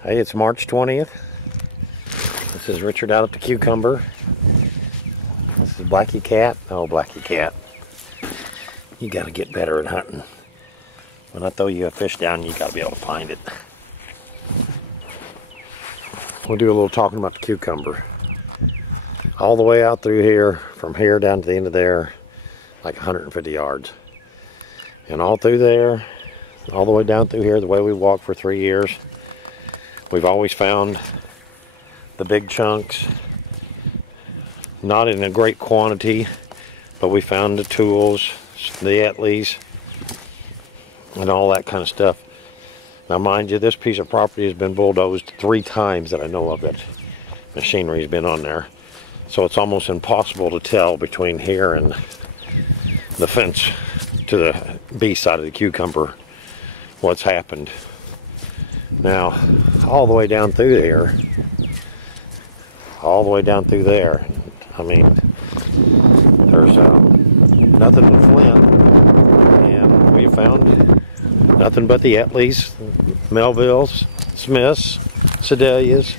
Hey, it's March 20th. This is Richard out at the Cucumber. This is Blackie Cat. Oh, Blackie Cat. You gotta get better at hunting. When I throw you a fish down, you gotta be able to find it. We'll do a little talking about the Cucumber. All the way out through here, from here down to the end of there, like 150 yards. And all through there, all the way down through here, the way we walked for 3 years, we've always found the big chunks, not in a great quantity, but we found the tools, the Etleys, and all that kind of stuff. Now mind you, this piece of property has been bulldozed 3 times that I know of it. Machinery's been on there. So it's almost impossible to tell between here and the fence to the B side of the Cucumber what's happened. Now, all the way down through there, I mean, there's nothing but flint, and we found nothing but the Etleys, Melvilles, Smiths, Sedalias.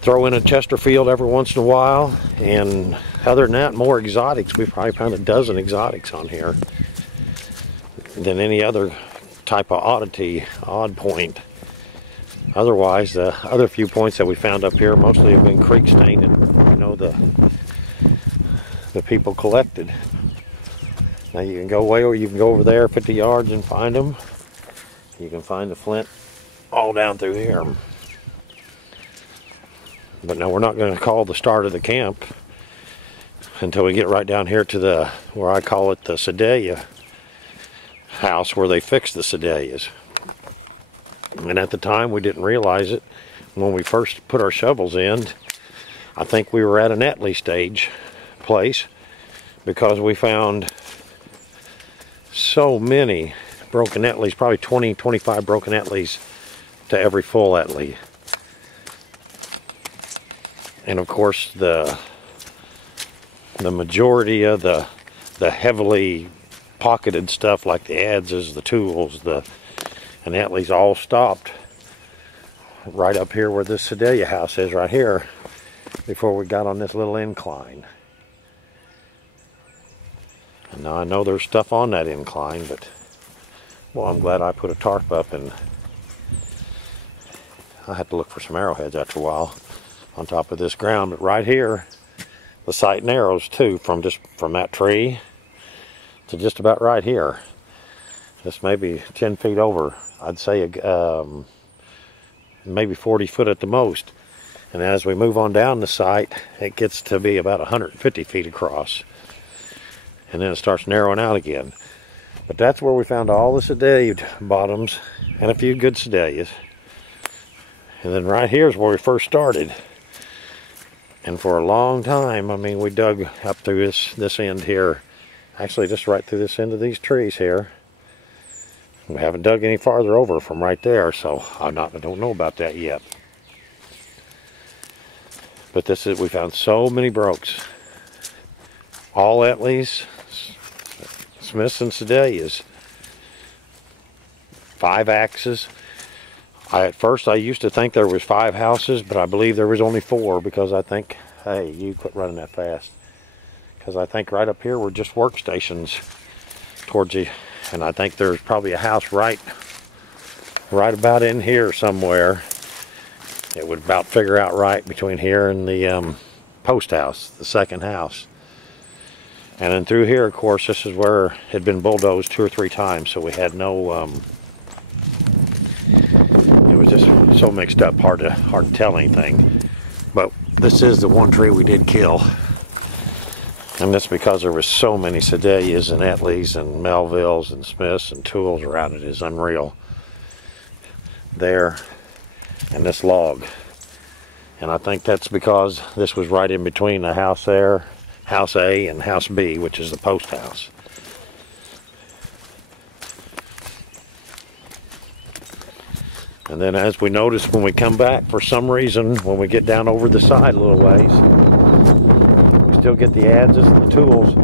Throw in a Chesterfield every once in a while, and other than that, more exotics. We've probably found a dozen exotics on here than any other type of odd point. Otherwise, the other few points that we found up here mostly have been creek stained, and you know, the people collected. Now you can go over there 50 yards and find them. You can find the flint all down through here. But now we're not going to call the start of the camp until we get right down here to where I call it the Sedalia house, where they fixed the Sedalias. And at the time we didn't realize it. When we first put our shovels in, I think we were at an Etley stage place, because we found so many broken Etleys, probably 20-25 broken Etleys to every full Etley. And of course the majority of the heavily pocketed stuff, like the adzes, the tools, and Etleys, all stopped right up here where this Sedalia house is, right here, before we got on this little incline. And now I know there's stuff on that incline, but well, I'm glad I put a tarp up, and I had to look for some arrowheads after a while on top of this ground. But right here, the sight narrows too, from that tree to just about right here. This may be 10 feet over. I'd say maybe 40 foot at the most. And as we move on down the site, it gets to be about 150 feet across. And then it starts narrowing out again. But that's where we found all the Sedalia bottoms and a few good Sedalias. And then right here is where we first started. And for a long time, I mean, we dug up through this end here. Actually, just right through this end of these trees here. We haven't dug any farther over from right there, so I don't know about that yet. But we found so many brokes. All Etleys, Smiths and Sedalias. 5 axes. At first I used to think there was 5 houses, but I believe there was only 4, because I think, hey, you quit running that fast. Because I think right up here were just workstations towards you, and I think there's probably a house right about in here somewhere. It would about figure out right between here and the post house, the second house. And then through here, of course, this is where it had been bulldozed 2 or 3 times, so we had no it was just so mixed up, hard to tell anything. But this is the one tree we did kill, and that's because there was so many Sedalias and Etleys and Melvilles and Smiths and tools around it. Is unreal. There, and this log, and I think that's because this was right in between the house there, House A, and House B, which is the post house. And then, as we notice when we come back, for some reason, when we get down over the side a little ways, we still get the adzes and the tools,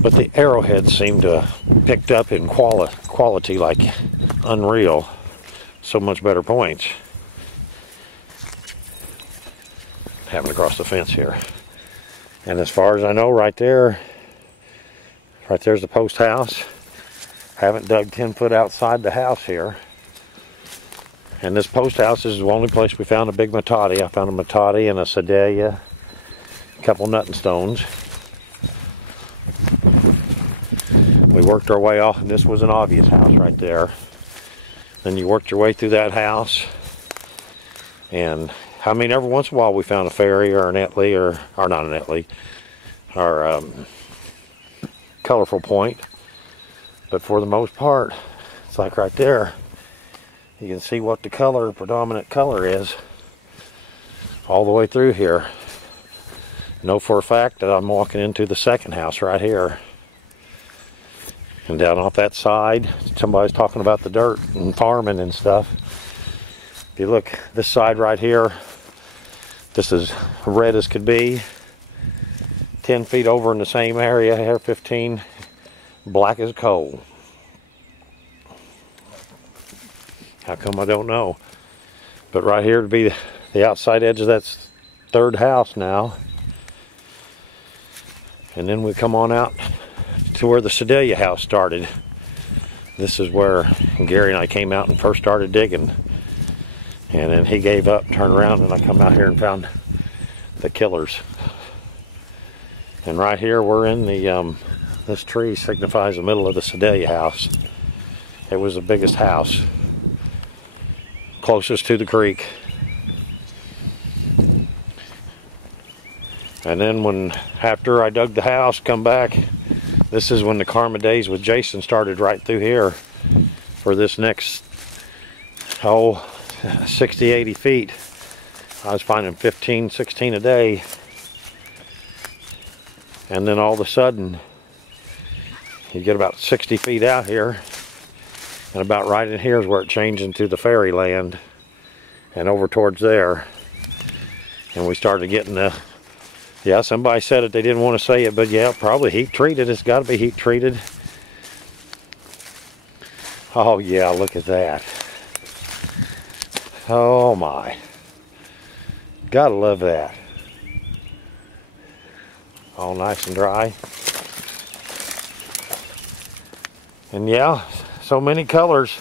but the arrowheads seem to have picked up in quality like unreal. so much better points. Having to cross the fence here. And as far as I know, right there's the post house. Haven't dug 10 foot outside the house here. And this post house is the only place we found a big matati. I found a matati and a sedalia, a couple nutting stones. We worked our way off, and this was an obvious house right there. Then you worked your way through that house. And I mean, every once in a while we found a fairy or an Etley, or not an Etley, or colorful point. But for the most part, it's like right there. You can see what the color, predominant color is all the way through here. Know for a fact that I'm walking into the second house right here. And down off that side, somebody's talking about the dirt and farming and stuff. If you look this side right here, this is red as could be. 10 feet over in the same area here, 15, black as coal. How come I don't know? But right here to be the outside edge of that third house now. And then we come on out to where the Sedalia house started. This is where Gary and I came out and first started digging. And then he gave up, turned around, and I come out here and found the killers. And right here we're in the, this tree signifies the middle of the Sedalia house. It was the biggest house, closest to the creek. And then after I dug the house, come back, this is when the Karma days with Jason started right through here for this next, 60, 80 feet. I was finding 15, 16 a day. And then all of a sudden, you get about 60 feet out here, and about right in here is where it changed into the fairyland, and over towards there. And we started getting the, yeah, somebody said it, they didn't want to say it, but yeah, probably heat treated. It's got to be heat treated. Oh yeah, look at that. Oh my. Gotta love that. All nice and dry. And yeah, so many colors.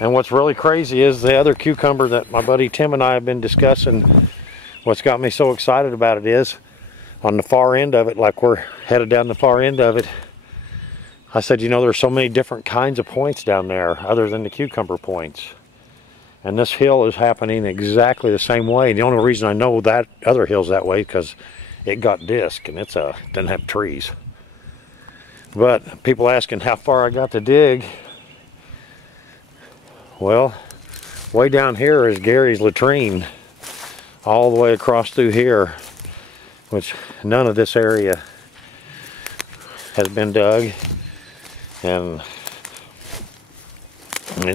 And what's really crazy is the other cucumber that my buddy Tim and I have been discussing. What's got me so excited about it is on the far end of it, like we're headed down the far end of it, I said, you know, there's so many different kinds of points down there other than the cucumber points. And this hill is happening exactly the same way. And the only reason I know that other hill's that way is because it got disc and doesn't have trees. But people asking how far I got to dig. Well, way down here is Gary's latrine, all the way across through here, which none of this area has been dug. And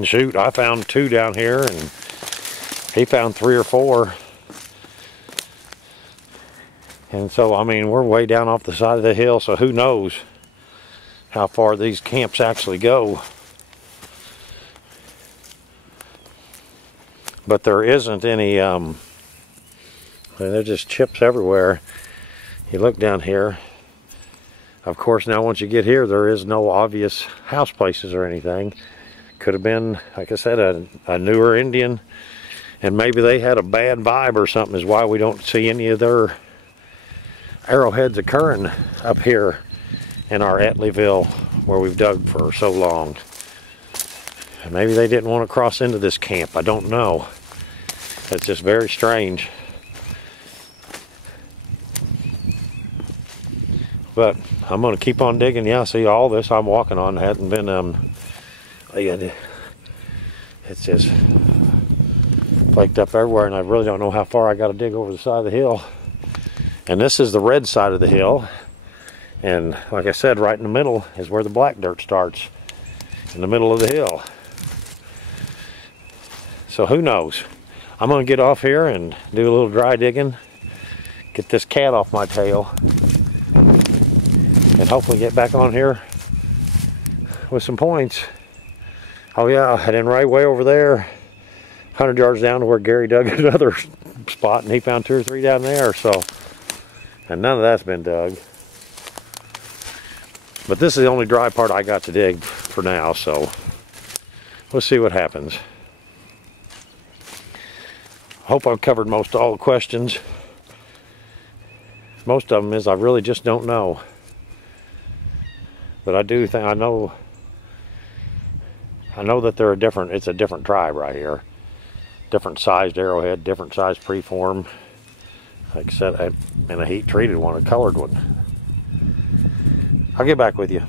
shoot, I found 2 down here, and he found 3 or 4. And so, I mean, we're way down off the side of the hill, so who knows how far these camps actually go. But there isn't any, there's just chips everywhere. You look down here. Of course, now once you get here, there is no obvious house places or anything. Could have been, like I said, a newer Indian, and maybe they had a bad vibe or something is why we don't see any of their arrowheads occurring up here in our Etleyville where we've dug for so long. Maybe they didn't want to cross into this camp. I don't know. It's just very strange. But I'm going to keep on digging. Yeah, see, all this I'm walking on hasn't been, it's just flaked up everywhere, and I really don't know how far I got to dig over the side of the hill. And this is the red side of the hill. And like I said, right in the middle is where the black dirt starts, in the middle of the hill. So who knows? I'm going to get off here and do a little dry digging, get this cat off my tail, and hopefully get back on here with some points. Oh yeah, and then right way over there, 100 yards down to where Gary dug another spot, and he found 2 or 3 down there. So, and none of that's been dug. But this is the only dry part I got to dig for now, so we'll see what happens. Hope I've covered most all the questions. Most of them is I really just don't know. But I do think I know that they're it's a different tribe right here. Different sized arrowhead, different sized preform. Like I said, and a heat treated one, a colored one. I'll get back with you.